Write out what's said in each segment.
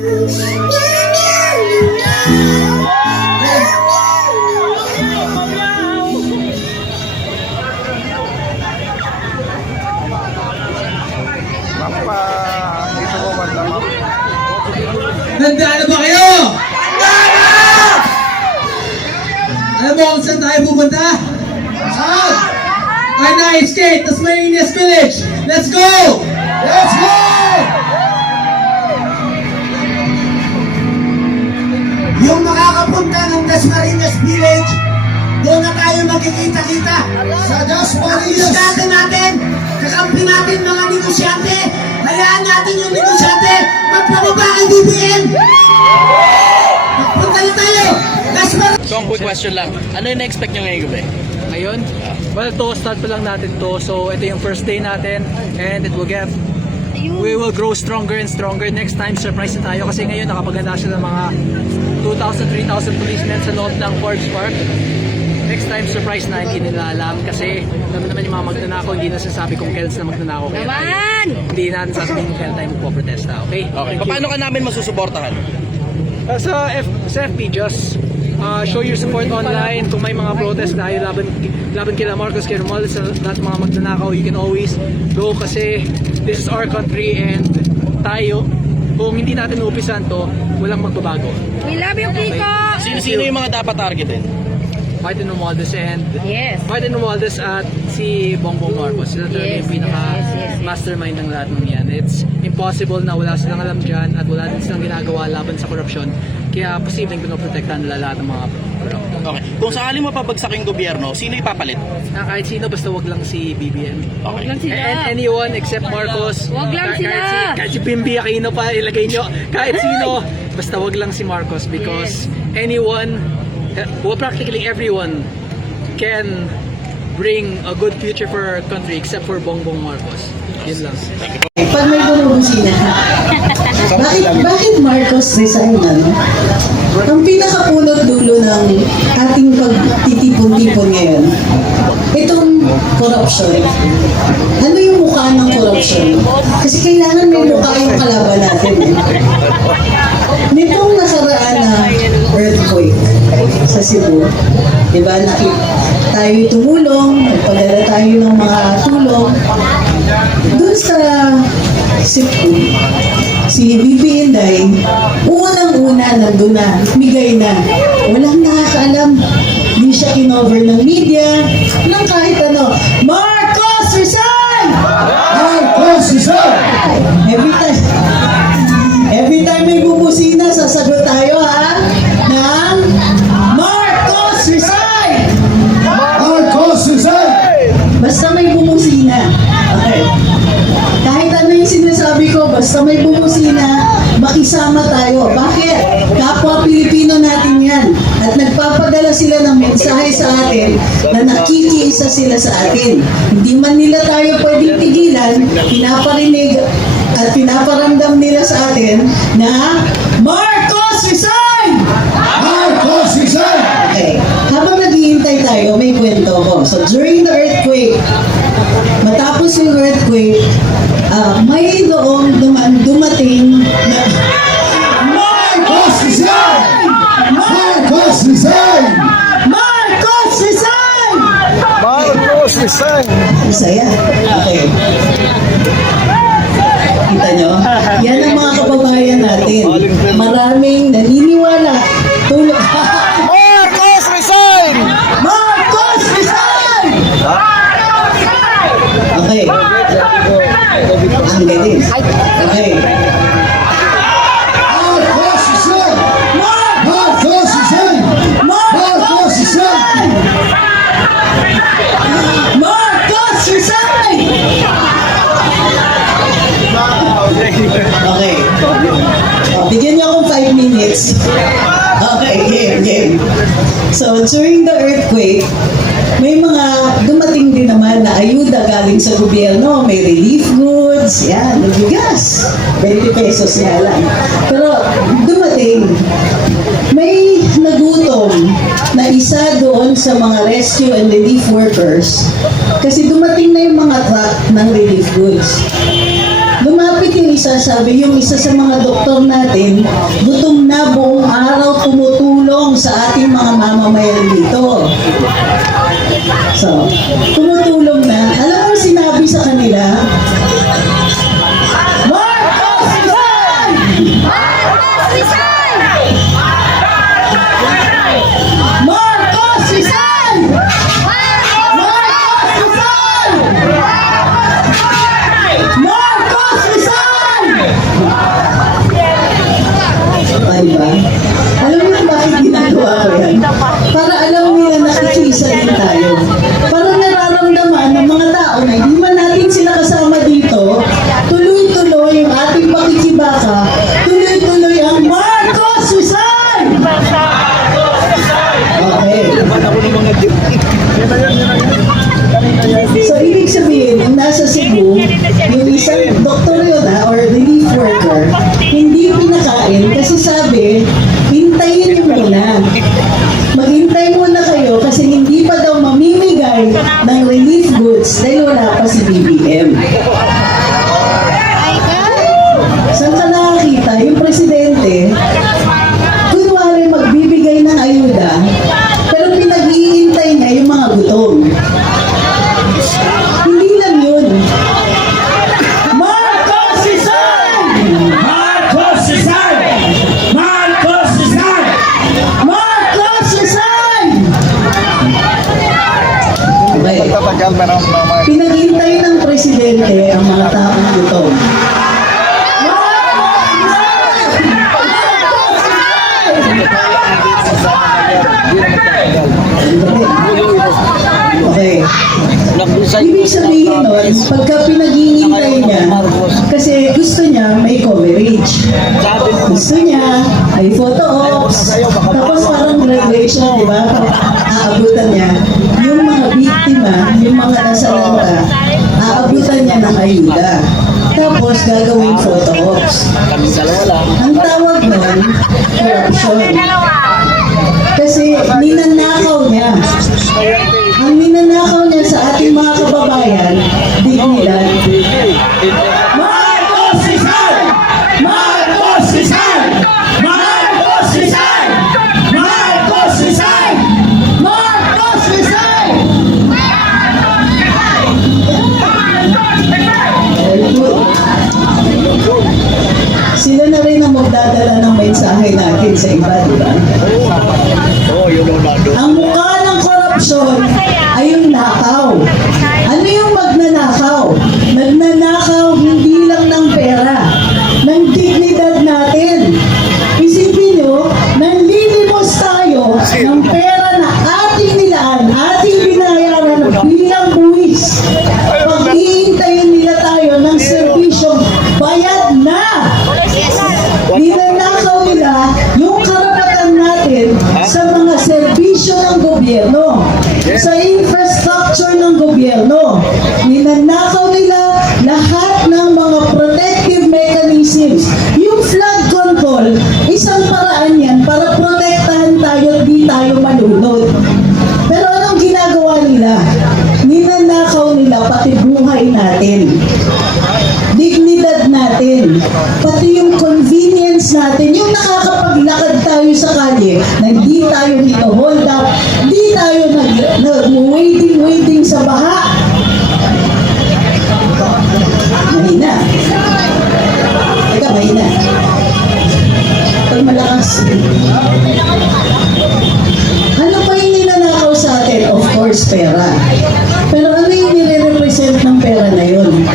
Handa na ba kayo? Handa na! Alam mo kung saan tayo pupunta? Saan? Arnay State, Tasmanian Village. Let's go! Let's go! Yung makakapunta ng Dasmariñas Village, doon na tayo magkikita-kita. Sa Dasmariñas. Diskarte natin, kakampi natin mga negosyante. Hayaan natin yung negosyante magpababa kay BBM. Magpunta na tayo. Dasmariñas. So, quick question lang. Ano yung na-expect nyo ngayong gabi? Ngayon, well, to start pa lang natin to. So, ito yung first day natin and we will grow stronger and stronger. Next time, surprise na tayo kasi ngayon nakapaganda sila ng mga 2,000, 3,000 policemen sa loob ng Forbes Park. Next time, surprise na hindi nila alam kasi alam naman yung mga magnanakaw, hindi na sinasabi kung kailan sila magnanakaw. Kaya hindi natin sasabihin kung kailan tayo magpo-protesta, okay? Okay. Paano ka namin masusuportahan? Sa FB, just show your support online. Kung may mga protest tayo laban kila Marcos, kila Romualdez, sa lahat ng mga magnanakaw, you can always go kasi this is our country and tayo, kung hindi natin uupisan to, walang magbabago. We love you, Kiko! Sino yung mga dapat targetin? Martin Romualdez and Yes. Martin Romualdez at si Bongbong Marcos. Sila talaga yung pinaka-mastermind ng lahat ng yan. It's impossible na wala silang alam dyan at wala din silang ginagawa laban sa korupsyon. Kaya posibleng pinoprotektahan nila lahat ng mga korupto. Okay. Kung sakaling mapabagsak yung gobyerno, sino ipapalit? Kahit sino, basta wag lang si BBM. Okay. Lang sila. And anyone except Marcos. Wag lang sila. Kahit si Bimbi Aquino pa ilagay nyo. Kahit sino, basta wag lang si Marcos because anyone, well, practically everyone can bring a good future for our country except for Bongbong Marcos. Yun lang. Pag may bumubusina, bakit Marcos resign na, no? Ang pinakapunot dulo ng ating pagtitipon-tipon ngayon, itong corruption. Ano yung mukha ng corruption? Kasi kailangan may mukha yung kalaban natin. Nitong nakaraan na earthquake sa Cebu, diba, tayo tumulong, nagpadala tayo ng mga tulong. Doon sa Cebu, si Bibi Inday, unang-una nandun na, migay na. Walang nakakaalam. Hindi siya kinover ng media, ng kahit ano. Marcos resign! Marcos resign! Every time may bubusina, sasagot tayo, ha? Ng Marcos resign! Marcos resign! Basta may bumusina. Okay. Kahit ano yung sinasabi ko, basta may bumusina, makisama tayo. Bakit? Kapwa Pilipino natin yan. At nagpapadala sila ng mensahe sa atin na nakikiisa sila sa atin. Hindi man nila tayo pwedeng tigilan, pinaparinig at pinaparamdam nila sa atin na Marcos resign! Marcos resign! Okay. Habang naghihintay tayo, may kwento ko. So during the earthquake, matapos yung earthquake, may doong dumating na Marcos resign! Marcos resign! Marcos resign! Marcos resign! Masaya. Okay. Kita nyo? Yan ang mga kababayan natin. Maraming naniniwala. Marcos resign! Marcos resign! Okay. Ang galing. Okay. Marcos resign! Marcos resign! Marcos resign! Marcos resign! Okay. Bigyan niyo akong 5 minutes. Okay, game. So, during the earthquake, may mga dumating din naman na ayuda galing sa gobyerno. May relief goods, yan, nabigas. 20 pesos nga lang. Pero dumating, may nagutom na isa doon sa mga rescue and relief workers kasi dumating na yung mga truck ng relief goods. Lumapit yung sasabi, yung isa sa mga doktor natin, gutom na buong araw tumutulong sa ating mga mamamayan dito. So, tumutulong na. Alam mo sinabi sa kanila, Marcos Rizal! Marcos Rizal! Marcos Rizal! Marcos Rizal! Diba? Alam mo bakit ginagawa ko yan? Para alam nila nakikisa din tayo. Para nararamdaman ng mga tao na hindi man natin sila kasama dito, tuloy-tuloy yung ating pakikibaka, tuloy-tuloy ang Marcos Rizal! Okay. So, ibig sabihin, yung nasa Cebu, yung isang doktor yun or relief worker, hindi pinakain kasi sabi, hintayin niyo muna. Maghintay muna kayo kasi hindi pa daw mamimigay ng relief goods dahil wala pa si BBM. Saan ka nakakita? Yung presidente, kunwari magbibigay ng ayuda, pero pinag-iintay niya yung mga gutom. Hindi lang yun. Marcos Rizal! Marcos Rizal! Marcos Rizal! Marcos Rizal! Okay. Tatagal ba ng mga Pinaghintay ng presidente ang mga taong gutom. Okay. Ibig sabihin nun, pagka pinaghihintay niya, kasi gusto niya may coverage. Gusto niya may photo ops, tapos parang graduation, di ba? Aabutan niya. Yung mga biktima, yung mga nasalanta, aabutan niya ng ayuda. Tapos gagawin photo ops. Ang tawag nun, corruption. Kasi ninanakaw niya. Ang ninanakaw niya sa ating mga kababayan, dignidad. Marcos Rizal! Marcos Rizal! Marcos Rizal! Marcos Rizal! Marcos Rizal! Very good. Sila na rin ang magdadala ng mensahe natin sa iba, di ba? Ang mukha ng korupsyon ay yung nakaw. Ano yung magnanakaw? Magnanakaw hindi lang ng pera, ng dignidad natin. Isipin nyo, nanlilimos tayo ng pera na ating nilaan, ating binayaran bilang buwis. Pag-iintayin nila tayo ng serbisyong bayad na. Ninanakaw nila yung karapatan natin sa mga serbisyo ng gobyerno, sa infrastructure ng gobyerno. Ninanakaw nila lahat ng mga protective mechanisms. Yung flood control, isang paraan yan para protektahan tayo, di tayo malunod. Pero anong ginagawa nila? Ninanakaw nila pati buhay natin, dignidad natin, pati yung convenience natin, yung nakakapaglakad tayo sa kalye, na hindi tayo dito hold up, hindi tayo nag-waiting sa baha. Mahina. Teka, mahina. Pag malakas. Ano pa yung ninanakaw sa atin? Of course, pera. Pero ano yung nire-represent ng pera na yun?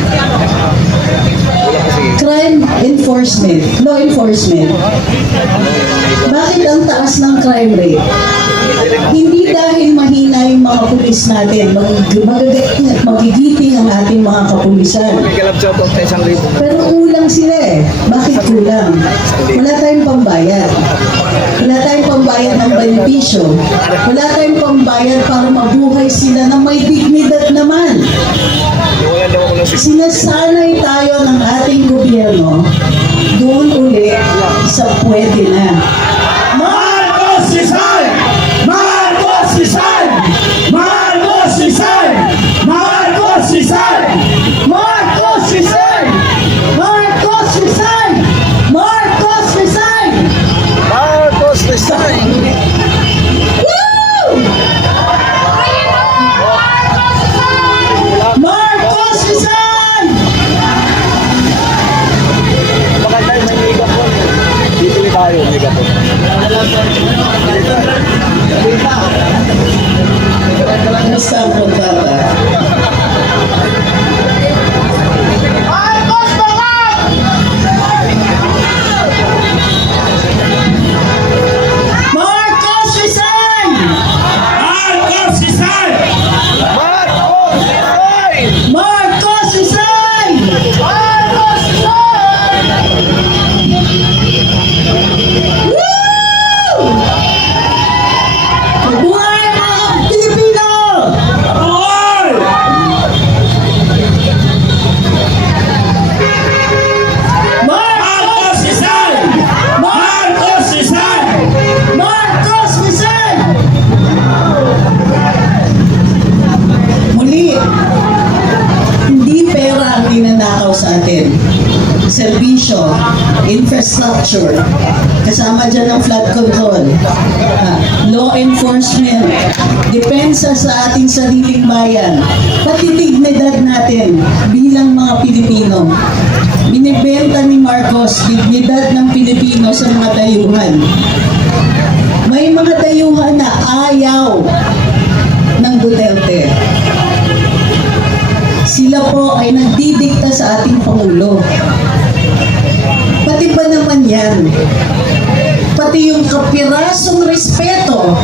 Crime enforcement, law enforcement. Bakit ang taas ng crime rate? Hindi dahil mahina yung mga pulis natin, magigiting ang ating mga kapulisan. Pero kulang sila eh. Bakit kulang? Wala tayong pambayad. Wala tayong pambayad ng benepisyo. Wala tayong pambayad para mabuhay sila na may dignidad naman. Sinasanay tayo ng ating gobyerno doon uli sa pwede na. Marcos Rizal! Marcos Rizal! Marcos Rizal! Marcos Rizal! Marcos Rizal! Marcos tayo, liga po. Kamusta ang kontrata? Marcos resign! Marcos resign! Marcos resign! Woo! Mabuhay ang mga Pilipino! Marcos resign! Marcos resign! Marcos resign! Muli, hindi pera ang ninanakaw sa atin. Serbisyo, infrastructure, kasama dyan ang flood control, law enforcement, depensa sa ating sariling bayan, pati dignidad natin bilang mga Pilipino. Binibenta ni Marcos dignidad ng Pilipino sa mga dayuhan. May mga dayuhan na ayaw ng Duterte. Sila po ay nagdidikta sa ating Pangulo. Pati ba naman yan? Pati yung kapirasong respeto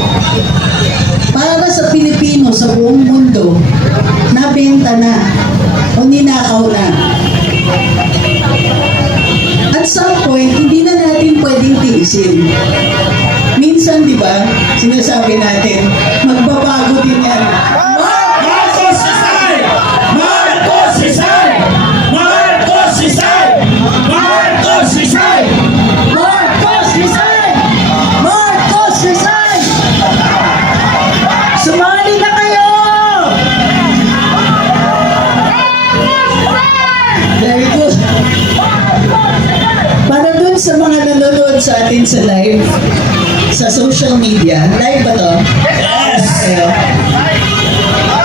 para sa Pilipino sa buong mundo, nabenta na o ninakaw na. At some point, hindi na natin pwedeng tiisin. Minsan, di ba, sinasabi natin, magbabago din yan. Marcos resign! Marcos resign! Marcos resign! Marcos resign! Marcos resign! Marcos resign! Sumali na kayo! Very good. Para dun sa mga nanonood sa atin sa live, sa social media, live ba to? Yes!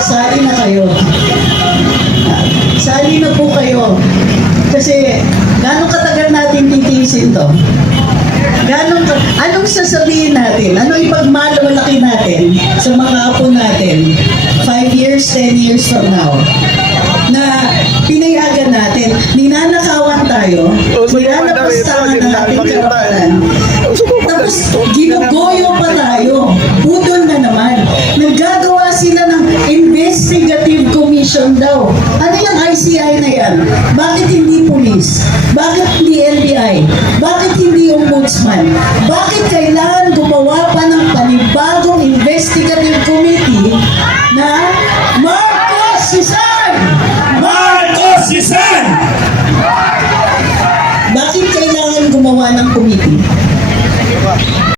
Sali na kayo. Sali na po kayo. Kasi, gano'ng katagal natin titiisin to? Anong sasabihin natin? Anong ipagmalaki natin sa mga apo natin 5 years, 10 years from now? Na pinayagan natin, ninanakawan tayo, ninanapastahan ng ating karapatan, tapos ginugoyo pa tayo, pudol na naman. Naggagawa sila ng investigative commission daw. Ano yung ICI na yan? Bakit hindi police? Bakit hindi NBI? Bakit hindi ombudsman? Bakit kailangan gumawa pa ng panibagong investigative committee na Marcos resign! Marcos resign! Bakit kailangan gumawa ng committee?